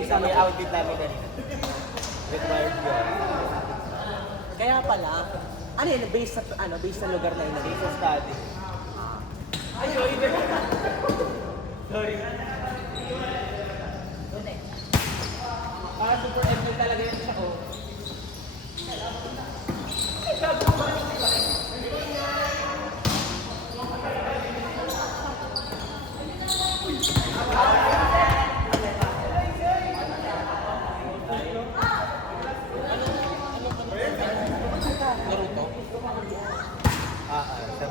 Isang may outfit namin kanina. Required yun. Kaya pala, ano yun, based sa lugar na yun? Based sa study. Ay, sorry. Sorry. Super effort talaga yun siya ko. Naruto?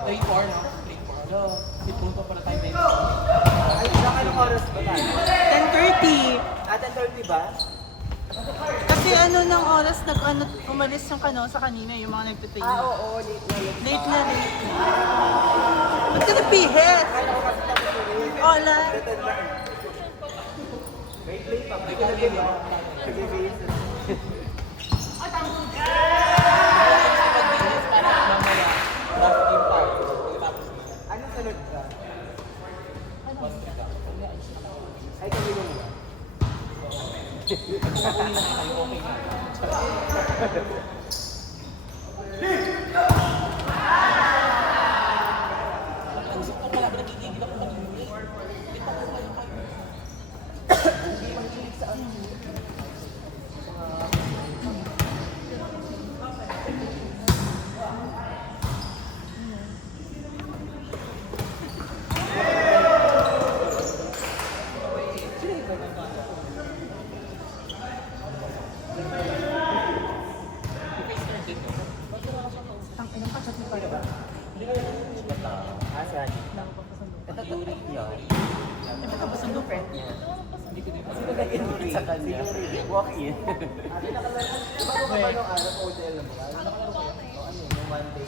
3-4, no? 3-4. Hello. Si Punto para tayo din. Ay, anong oras ba tayo? 10:30. 10:30 ba? Kasi ano ng oras umalis yung sa kanina, yung mga nagtitrain. Oo, late na. Late na. Ba't ka nagpihit? Hola. Wait pa. May kalagay ba? Sige, wait. Anong sunod ka? Ay, kami mo ba? Asan? Ito Yuri yun. Ito ka ba sundo friend niya? Sino na Yuri sa kanya? Walk in. Bago ka ba nung araw hotel mo? Ano yung Monday?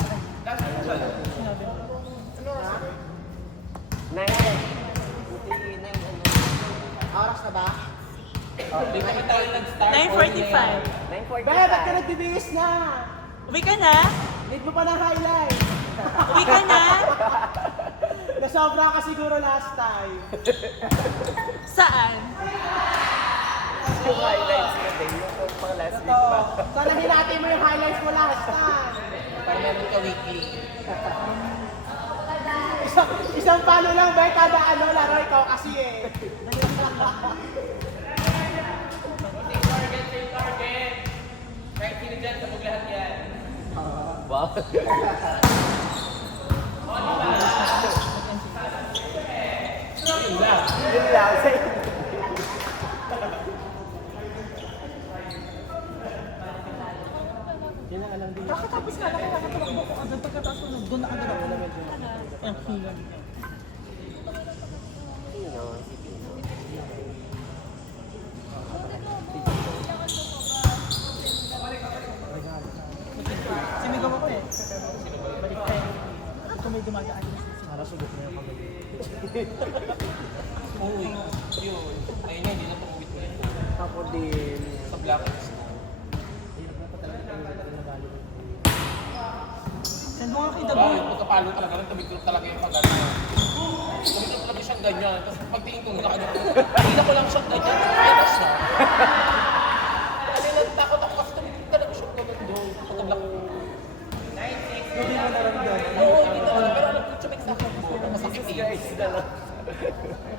Buti 9 Oras na ba? Di ba tayo nag-start? 9:45. 9:45. Bebe, ba't ka nagbibihis na? Uwi ka na? Need mo pa ng highlight. Uwi ka na? Nasobra ka siguro last time. Saan? Yung highlights na din, yung pang last week Ito. ba? Sana hinati mo yung highlights mo last time. Para meron ka weekly. Isang palo lang ba? Kada laro ikaw kasi eh. Same target. Kahit sino dyan, sabog lahat yan. Wow. Yun lang. Kakatapos ka lang, nakakatawag ko agad pagkatapos ko doon na agad ako na medyo. Ang hilang. Sino? Si Pino. Sinigaw ako eh. Balik tayo. Ito may dumagaan. Para sugot na yung kamay. Uy, yun. Ayun yan, hindi na tumuwit mo yan. Ako din. Sa blacklist. Send mo nga kay Bakit? Dabu. Pagkapalo talaga, tumigil talaga yung pag-ano. Tumigil talaga siyang ganyan. Tapos pagtingin ko na ano, hindi ko lang siyang ganyan. Kaya siya. Kasi natakot ako kasi tumigil talaga siyang ganyan doon. Pagka-black. Hindi mo naramdaman. Oo, hindi talaga. Pero alam na lang.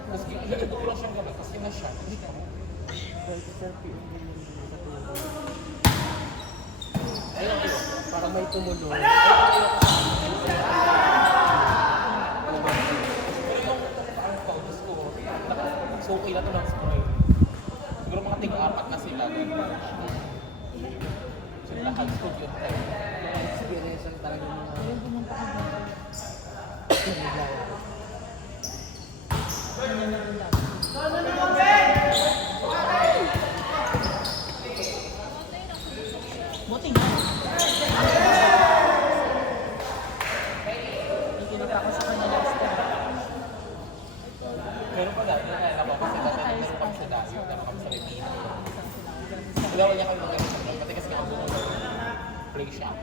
Tapos ginagawa ko lang siyang gabi kasi na siya. Hindi ka mo. Ayun kayo. Parang may tumulong. Pero yung ang photos ko, so okay na ito ng spray. Siguro mga ting-apat na sila. So naka-scope yun. Experience ang talaga mga... Ayun, pumunta ka doon. Buti nga. Ikinita ko sa kanya last time. Meron pa dati, nakakaba ko sa dati, meron kami sa Dayo, meron kami sa Lepina. Ilawan niya kami ng ganyan, pati kasi nakabungan ko. Play shop.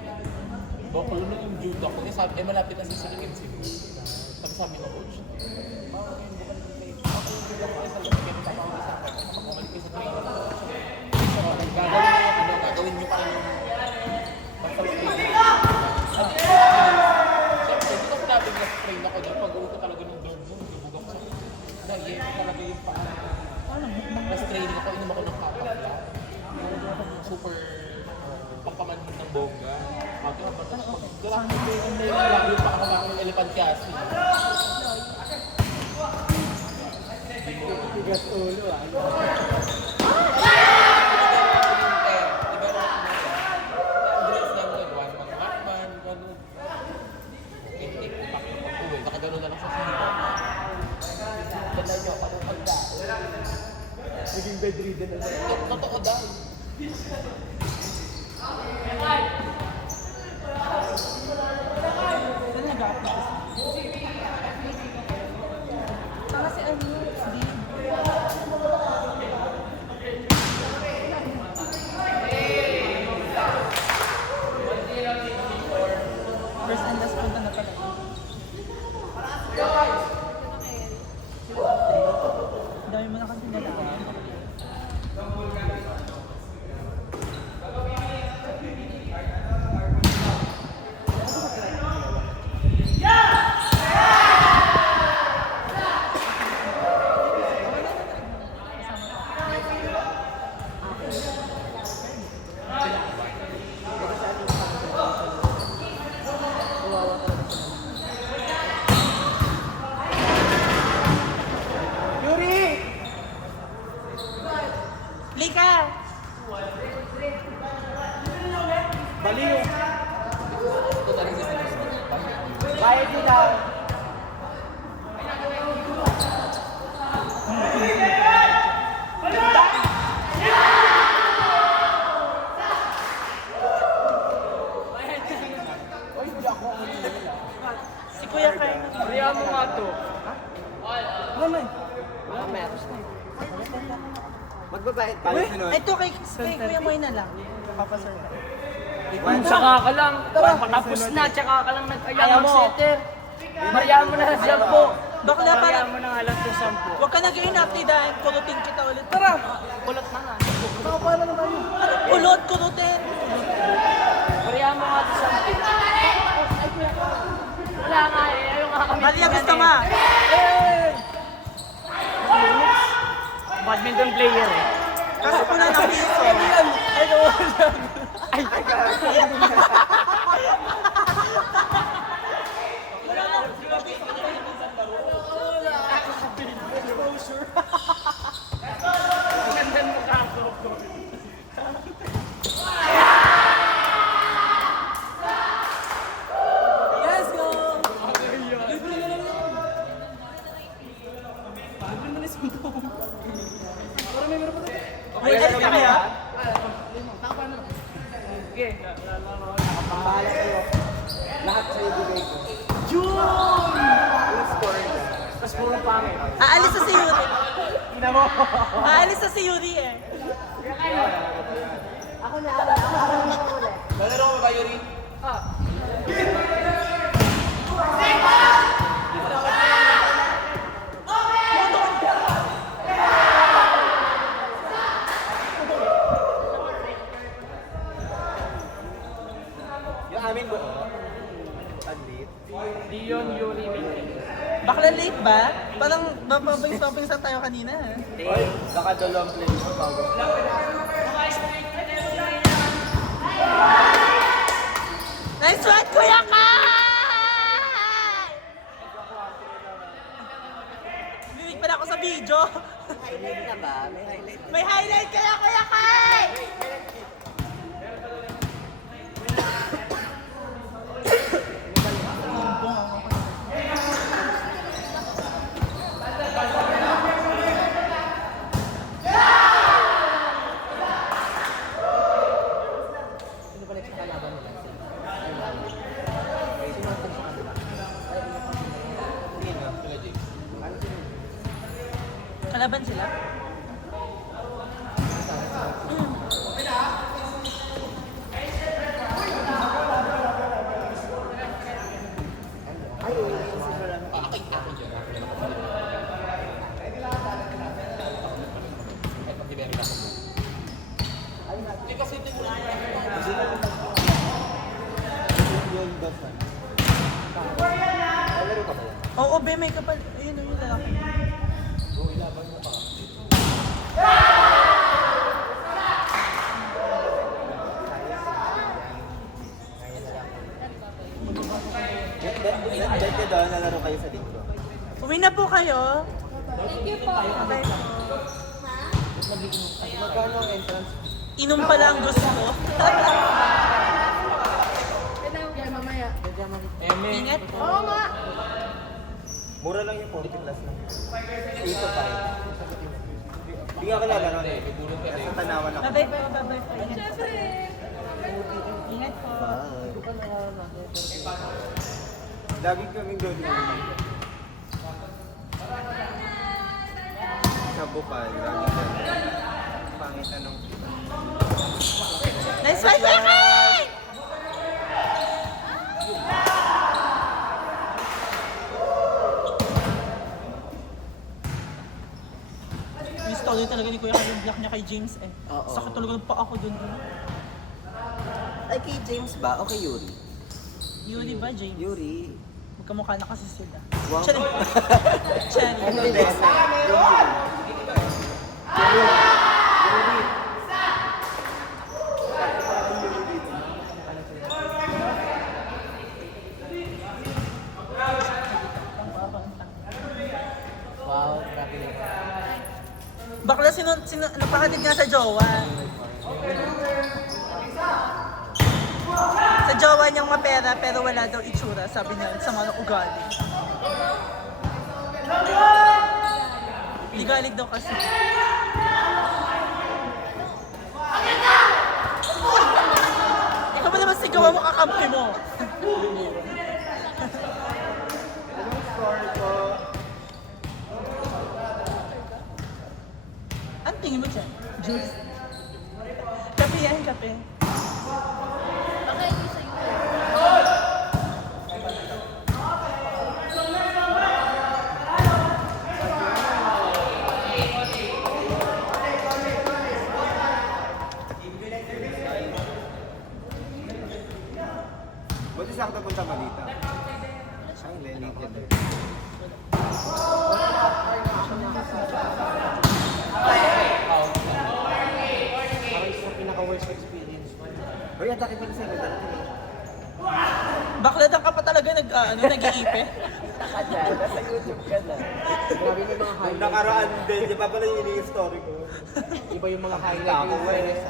Bako yun yung judo ako, sabi, malapit na sa Silicon Cebu. Sabi sa amin ng coach, bawal yung bukan ng play. Bako yung judo ako, sa loob, kaya papawag sa akin, kapag kayo sa training. So, gagawin niyo pa rin yung basta play. Siyempre, hindi ko sinabi na train ako doon, pag-uwi ko talaga ng dorm mo, nilubog ako sa dahil talaga yung mas training ako, inom ako ng kapakla. Super pampamanhin ng bongga. Pati nga, ba't grabe yung pakakalang ng elephant kasi. Tigas ulo ah. Nakagano na lang sa sinipa. Dala nyo ako ng pagdaan. Naging bedridden na. Totoo daw. Saan nag-a-apply? Saka si ano, si first and last punta na pala. Dami mo na kasi nalaman. Lika! Baliw! Ito talaga sa sinipa. Bayad nyo daw! Si Kuya Kyle. Kaya mo nga to. Naman. Wala, meron na. Magbabayad pa. Ito kay Kuya Moy na lang. Papaserve. Tsaka ka lang, patapos na, tsaka ka lang nag-ayang setter. Bariyan mo na sa sampo. Bakla para. Bariyan mo na nga lang sa sampo. Huwag ka nag-i-inacti dahil kunutin kita ulit. Tara! Kulot na nga. Paano na tayo? Anong kulot? Kunutin? Bariyan mo nga sa sampo. Wala nga eh, ayaw nga kami. Malia gusto ma! Badminton player eh. Kasi po na ng piso. Ay, maganda mo ka ako. Let's go! May alis na kaya? Okay. Bahala kayo. Lahat sa'yo bigay ko. June! Let's score na. Tapos puro pangit. Aalis na si Yuri. Ina mo! Aalis na si Yuri eh. Lalaro mo ba, Yuri? Yung amin buo. Pandit. Dion Yuri Minty. Bakla late ba? Parang mapapings tayo kanina. Oy, nakadalawang play sa bago. Nice one, Kuya Kai! Linig pa na ako sa video. Highlight na ba? May highlight. May highlight kaya, Kuya Kai! Sino ba next na kalaban nila? Kalaban sila? Akin dyan. Kahit mag-iberi na ako. Hindi kasi ito mo lang. Yung Dotman. Laro ka ba yan? Oo, be, may kapal. Ayun, yung lalaki. Dati daw, nalaro kayo sa linggo. Uwi na po kayo. Thank you po. Okay. Magkano ang entrance? Inom pala ang gusto ko. Ito yung mamaya. Ingat. Oo nga. Mura lang yung 40 plus lang. 8 to 5. Hindi nga kilala ron eh. Sa Tanawan ako. Bye-bye po, bye-bye po. Ingat. Siyempre. Ingat po. Lagi kaming doon. Sa Bukal, lagi doon. Pangit anong... Nice one, Kuya Kai! Yung story talaga ni Kuya Kai, yung black niya kay James eh. Oo. Sakit talaga ng paa ko dun. Ay, kay James ba? O kay Yuri? Yuri ba, James? Yuri. Magkamukha na kasi sila. Wow. Charing. Charing. Ano din? Wow, grabe na. Bakla nagpakatid nga sa jowa. Sa jowa niyang mapera pero wala daw itsura, sabi niya sa mga ugali. Ligalig daw kasi. Ikaw ba naman sigawan mo kakampi mo? Ang tingin mo dyan? Juice? Kape yan, kape. Okay, hindi sa'yo. Buti saan ka punta Malita? Ay, lilitin. Parang sa pinaka-worst experience mo. Uy, ang daki pinsan mo dati. Bakladang ka pa talaga nag-iipe? Nasa YouTube ka na. Grabe na yung mga Nung nakaraan din, di ba pala yung ini-story ko? Iba yung mga highlight Ako eh.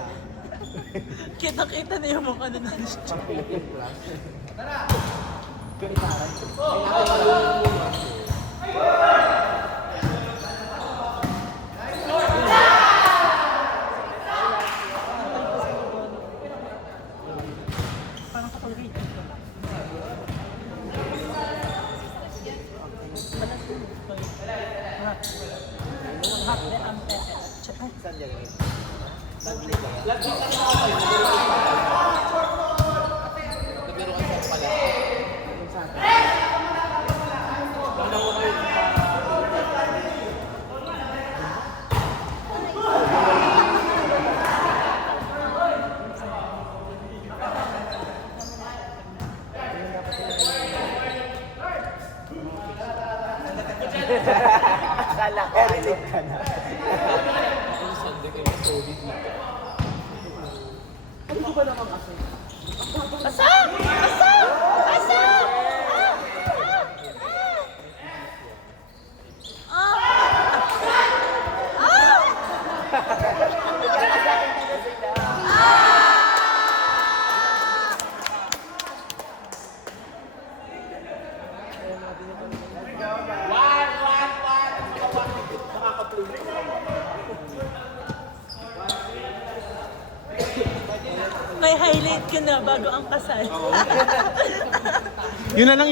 Kita-kita na yung mukha na nandun. Philippine Plus. Parang kapag-rate. Saan yan? Naglaro ka sa pala. Akala ko ano. Yung Sunday kayo solid dito. Ano ko ba naman kasi? May highlight ka na bago ang kasal. Yun na lang